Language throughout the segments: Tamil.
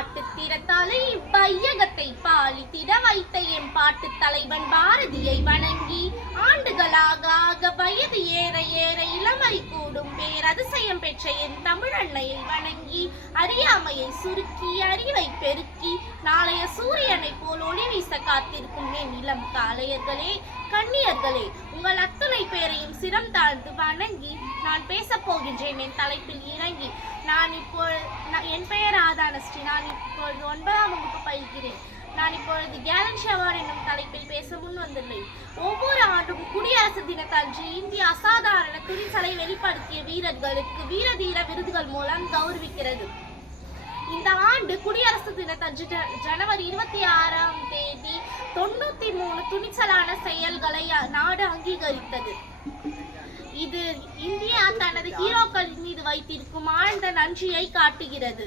பாட்டு திறத்தாலே இவ்வையகத்தை பாலித்திட வைத்த எம் பாட்டு தலைவன் பாரதியை வணங்கி ஆண்டுகளாக ஆக வயது ஏற ஏற இளமை கூடும் பேரதிசயம் பெற்ற என் தமிழன்னையை வணங்கி அறியாமையை சுருக்கி அறிவை பெருக்கி நாளைய சூரியனை போல் ஒளி வீச காத்திருக்கும் என் இளம் காளையர்களே கண்ணியர்களே, உங்கள் அத்தனை பேரையும் சிரம் தாழ்ந்து வணங்கி நான் பேசப் போகின்றேன் என் தலைப்பில் இறங்கி. என் பெயர் ஆதானஸ்ரீ. நான் இப்பொழுது 9ஆம் வகுப்பு பயில்கிறேன். நான் இப்பொழுது கேலன்ஷி அவார்டு என்னும் தலைப்பில் பேச முன் வந்துள்ளேன். ஒவ்வொரு ஆண்டும் குடியரசு தினத்தன்று இந்திய அசாதாரண துணிச்சலை வெளிப்படுத்திய வீரர்களுக்கு வீரதீர விருதுகள் மூலம் கௌரவிக்கிறது. இந்த ஆண்டு குடியரசு தினத்தன்று ஜனவரி 26ஆம் தேதி 93 துணிச்சலான செயல்களை நாடு அங்கீகரித்தது. இது இந்தியா தனது ஹீரோக்களின் மீது வைத்திருக்கும் ஆழ்ந்த நன்றியை காட்டுகிறது.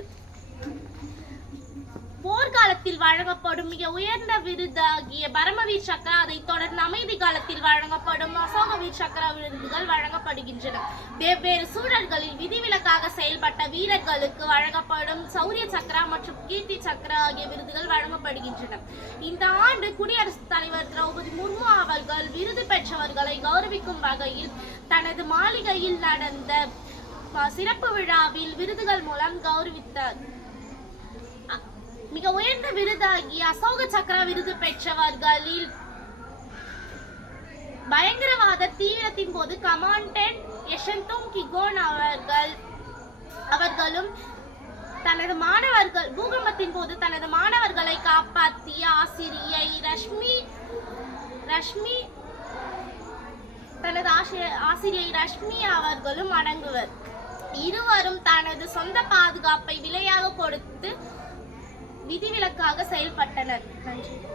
போர்க்காலத்தில் வழங்கப்படும் மிக உயர்ந்த விருதாகிய பரமவீர் சக்ரா, அதைத் தொடர்ந்து அமைதி காலத்தில் வழங்கப்படும் அசோகவீர் சக்ரா விருதுகள் வழங்கப்படுகின்றன. வெவ்வேறு சூழல்களில் விதிவிலக்காக செயல்பட்ட வீரர்களுக்கு வழங்கப்படும் சௌரிய சக்ரா மற்றும் கீர்த்தி சக்ரா ஆகிய விருதுகள் வழங்கப்படுகின்றன. இந்த ஆண்டு குடியரசுத் தலைவர் திரௌபதி முர்மு அவர்கள் விருது பெற்றவர்களை கௌரவிக்கும் வகையில் தனது மாளிகையில் நடந்த சிறப்பு விழாவில் விருதுகள் மூலம் கௌரவித்தார். மிக உயர்ந்த விருதாகிய அசோக சக்ரா விருது பெற்றவர்களில் பயங்கரவாத தீவிரத்தின் போது கமாண்டன்ட் யஷவந்த் கிகோன் அவர்களும் தனது மாணவர்கள் பூகம்பத்தின் போது தனது மாணவர்களை காப்பாற்றிய ஆசிரியை ரஷ்மி அவர்களும் அடங்குவர். இருவரும் தனது சொந்த பாதுகாப்பை விலையாக கொடுத்து விதிவிலக்காக செயல்பட்டனர். நன்றி.